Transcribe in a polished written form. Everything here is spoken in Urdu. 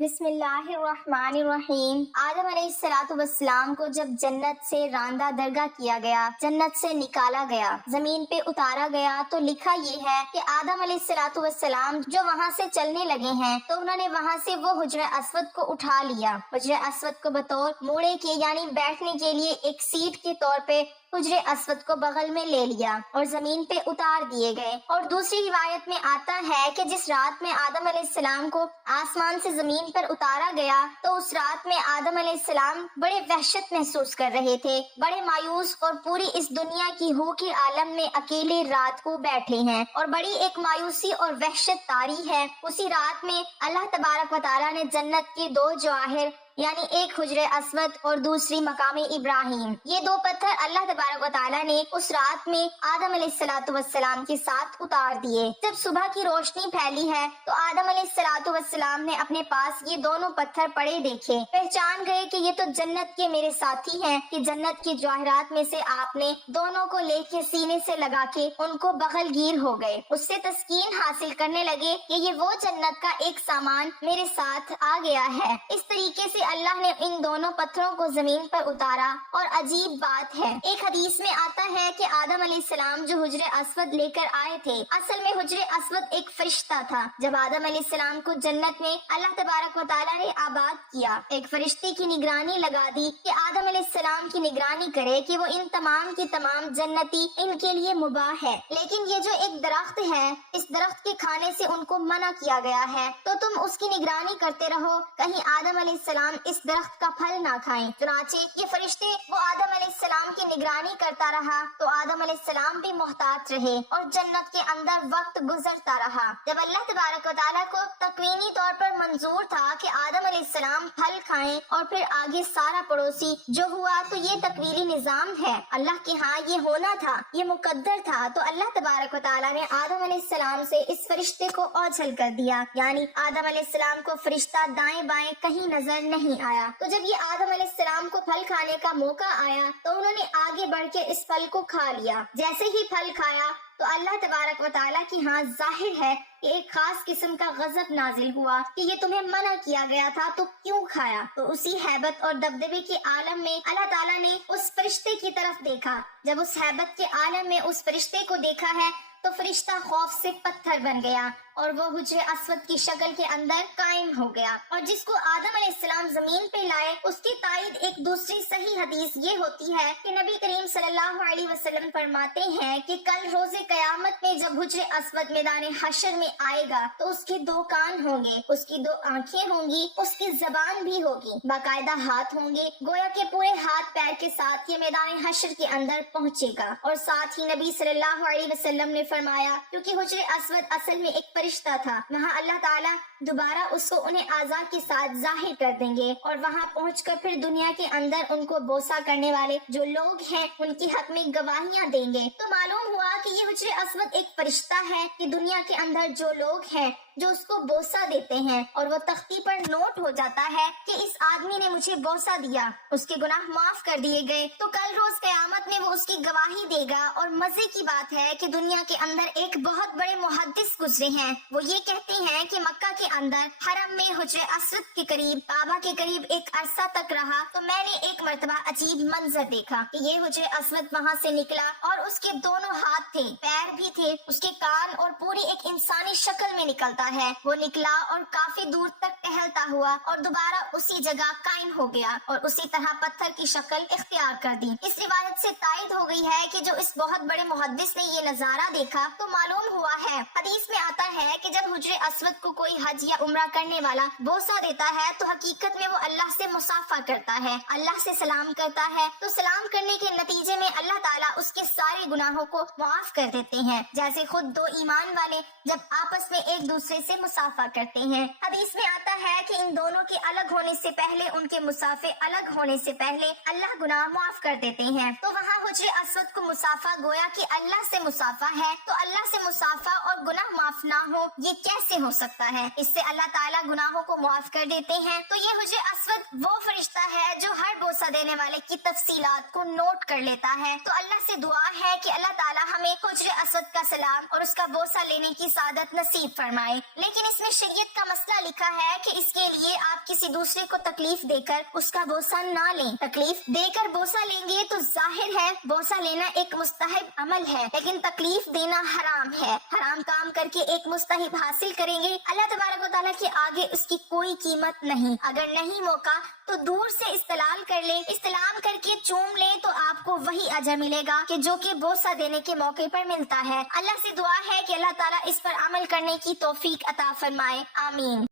بسم اللہ الرحمن الرحیم۔ آدم علیہ السلام کو جب جنت سے راندہ درگاہ کیا گیا، جنت سے نکالا گیا، زمین پہ اتارا گیا، تو لکھا یہ ہے کہ آدم علیہ السلام جو وہاں سے چلنے لگے ہیں تو انہوں نے وہاں سے وہ حجر اسود کو اٹھا لیا۔ حجر اسود کو بطور موڑے کے یعنی بیٹھنے کے لیے ایک سیٹ کے طور پہ حجر اسود کو بغل میں لے لیا اور زمین پہ اتار دیے گئے۔ اور دوسری روایت میں آتا ہے کہ جس رات میں آدم علیہ السلام کو آسمان سے زمین پر اتارا گیا تو اس رات میں آدم علیہ السلام بڑے وحشت محسوس کر رہے تھے، بڑے مایوس، اور پوری اس دنیا کی ہو کے عالم میں اکیلے رات کو بیٹھے ہیں اور بڑی ایک مایوسی اور وحشت طاری ہے۔ اسی رات میں اللہ تبارک و تعالیٰ نے جنت کے دو جواہر یعنی ایک حجر اسود اور دوسری مقام ابراہیم، یہ دو پتھر اللہ تبارک و تعالیٰ نے اس رات میں آدم علیہ السلام کے ساتھ اتار دیے۔ جب صبح کی روشنی پھیلی ہے تو آدم علیہ السلام نے اپنے پاس یہ دونوں پتھر پڑے دیکھے، پہچان گئے کہ یہ تو جنت کے میرے ساتھی ہیں، کہ جنت کے جواہرات میں سے آپ نے دونوں کو لے کے سینے سے لگا کے ان کو بغل گیر ہو گئے۔ اس سے تسکین حاصل کرنے لگے کہ یہ وہ جنت کا ایک سامان میرے ساتھ آ گیا ہے۔ اس طریقے سے اللہ نے ان دونوں پتھروں کو زمین پر اتارا۔ اور عجیب بات ہے، ایک حدیث میں آتا ہے کہ آدم علیہ السلام جو حجر اسود لے کر آئے تھے، اصل میں حجر اسود ایک فرشتہ تھا۔ جب آدم علیہ السلام کو جنت میں اللہ تبارک و تعالیٰ نے آباد کیا، ایک فرشتے کی نگرانی لگا دی کہ آدم علیہ السلام کی نگرانی کرے کہ وہ ان تمام کی تمام جنتی ان کے لیے مباح ہے، لیکن یہ جو ایک درخت ہے، اس درخت کے کھانے سے ان کو منع کیا گیا ہے، تو تم اس کی نگرانی کرتے رہو کہیں آدم علیہ السلام اس درخت کا پھل نہ کھائیں۔ چنانچہ یہ فرشتے وہ آدم علیہ السلام کی نگرانی کرتا رہا تو آدم علیہ السلام بھی محتاط رہے اور جنت کے اندر وقت گزرتا رہا۔ جب اللہ تبارک و تعالیٰ کو تکوینی طور پر منظور تھا کہ آدم علیہ السلام پھل کھائیں اور پھر آگے سارا پڑوسی جو ہوا، تو یہ تکوینی نظام ہے، اللہ کے ہاں یہ ہونا تھا، یہ مقدر تھا۔ تو اللہ تبارک و تعالیٰ نے آدم علیہ السلام سے اس فرشتے کو اوجھل کر دیا، یعنی آدم علیہ السلام کو فرشتہ دائیں بائیں کہیں نظر نہیں آیا۔ تو جب یہ آدم علیہ السلام کو پھل کھانے کا موقع آیا تو انہوں نے آگے بڑھ کے اس پھل کو کھا لیا۔ جیسے ہی پھل کھایا تو اللہ تبارک و تعالیٰ کی ہاں ظاہر ہے کہ ایک خاص قسم کا غضب نازل ہوا کہ یہ تمہیں منع کیا گیا تھا تو کیوں کھایا؟ تو اسی ہیبت اور دبدبے کے عالم میں اللہ تعالیٰ نے اس فرشتے کی طرف دیکھا۔ جب اس ہیبت کے عالم میں اس فرشتے کو دیکھا ہے تو فرشتہ خوف سے پتھر بن گیا اور وہ حجر اسود کی شکل کے اندر قائم ہو گیا۔ اور جس کو آدم علیہ السلام زمین پہ لائے، اس کی تائید ایک دوسری صحیح حدیث یہ ہوتی ہے کہ نبی کریم صلی اللہ علیہ وسلم فرماتے ہیں کہ کل روز قیامت میں جب حجر اسود میدان حشر میں آئے گا تو اس کے دو کان ہوں گے، اس کی دو آنکھیں ہوں گی، اس کی زبان بھی ہوگی، باقاعدہ ہاتھ ہوں گے، گویا کے پورے ہاتھ پیر کے ساتھ یہ میدان حشر کے اندر پہنچے گا۔ اور ساتھ ہی نبی صلی اللہ علیہ وسلم نے فرمایا کیونکہ حجر اسود اصل میں ایک فرشتہ تھا، وہاں اللہ تعالیٰ دوبارہ اس کو انہیں اعضاء کے ساتھ ظاہر کر دیں گے اور وہاں پہنچ کر پھر دنیا کے اندر ان کو بوسہ کرنے والے جو لوگ ہیں ان کی حق میں گواہیاں دیں گے۔ تو معلوم ہوا کہ یہ حجر اسود ایک فرشتہ ہے کہ دنیا کے اندر جو لوگ ہیں جو اس کو بوسہ دیتے ہیں اور وہ تختی پر نوٹ ہو جاتا ہے کہ اس آدمی نے مجھے بوسہ دیا، اس کے گناہ معاف کر دیے گئے، تو کل روز قیامت میں وہ اس کی گواہی دے گا۔ اور مزے کی بات ہے کہ دنیا کے اندر ایک بہت بڑے محدث گزرے ہیں، وہ یہ کہتے ہیں کہ مکہ کے اندر حرم میں حجر اسود کے قریب، کعبہ کے قریب ایک عرصہ تک رہا تو میں نے ایک مرتبہ عجیب منظر دیکھا کہ یہ حجر اسود وہاں سے نکلا اور اس کے دونوں ہاتھ تھے، پیر بھی تھے، اس کے کان اور پوری ایک انسانی شکل میں نکلتا ہے۔ وہ نکلا اور کافی دور تک ٹہلتا ہوا اور دوبارہ اسی جگہ قائم ہو گیا اور اسی طرح پتھر کی شکل اختیار کر دی۔ اس روایت سے تائید ہو گئی ہے کہ جو اس بہت بڑے محدث نے یہ نظارہ دیکھا تو معلوم ہوا ہے، حدیث میں آتا ہے کہ جب حجر اسود کو کوئی حج یا عمرہ کرنے والا بوسہ دیتا ہے تو حقیقت میں وہ اللہ سے مصافحہ کرتا ہے، اللہ سے سلام کرتا ہے، تو سلام کرنے کے نتیجے میں اللہ تعالیٰ اس کے سارے گناہوں کو معاف کر دیتے ہیں، جیسے خود دو ایمان والے جب آپس میں ایک دوسرے سے مصافحہ کرتے ہیں۔ حدیث میں آتا ہے کہ ان دونوں کے الگ ہونے سے پہلے، ان کے مسافے الگ ہونے سے پہلے اللہ گناہ معاف کر دیتے ہیں۔ تو وہاں حجر اسود کو مصافحہ گویا کہ اللہ سے مصافحہ ہے، تو اللہ سے مصافحہ اور گناہ معاف نہ ہو یہ کیسے ہو سکتا ہے؟ اس سے اللہ تعالیٰ گناہوں کو معاف کر دیتے ہیں۔ تو یہ حجر اسود وہ فرشتہ ہے جو ہر بوسہ دینے والے کی تفصیلات کو نوٹ کر لیتا ہے۔ تو اللہ سے دعا ہے کہ اللہ تعالیٰ ہمیں حجر اسود کا سلام اور اس کا بوسہ لینے کی سعادت نصیب فرمائے۔ فرمائے، لیکن اس میں شریعت کا مسئلہ لکھا ہے کہ اس کے لیے آپ کسی دوسرے کو تکلیف دے کر اس کا بوسہ نہ لیں۔ تکلیف دے کر بوسہ لیں گے تو ظاہر ہے بوسہ لینا ایک مستحب عمل ہے، لیکن تکلیف دینا حرام ہے۔ حرام کام کر کے ایک مستحب حاصل کریں گے، اللہ تبارک و تعالیٰ کے آگے اس کی کوئی قیمت نہیں۔ اگر نہیں موقع تو دور سے استلام کر لیں، استلام کر کے چوم لیں تو آپ کو وہی اجر ملے گا کہ جو کہ بوسہ دینے کے موقع پر ملتا ہے۔ اللہ سے دعا ہے کہ اللہ تعالیٰ اس پر عمل کرنے کی توفیق عطا فرمائے، آمین۔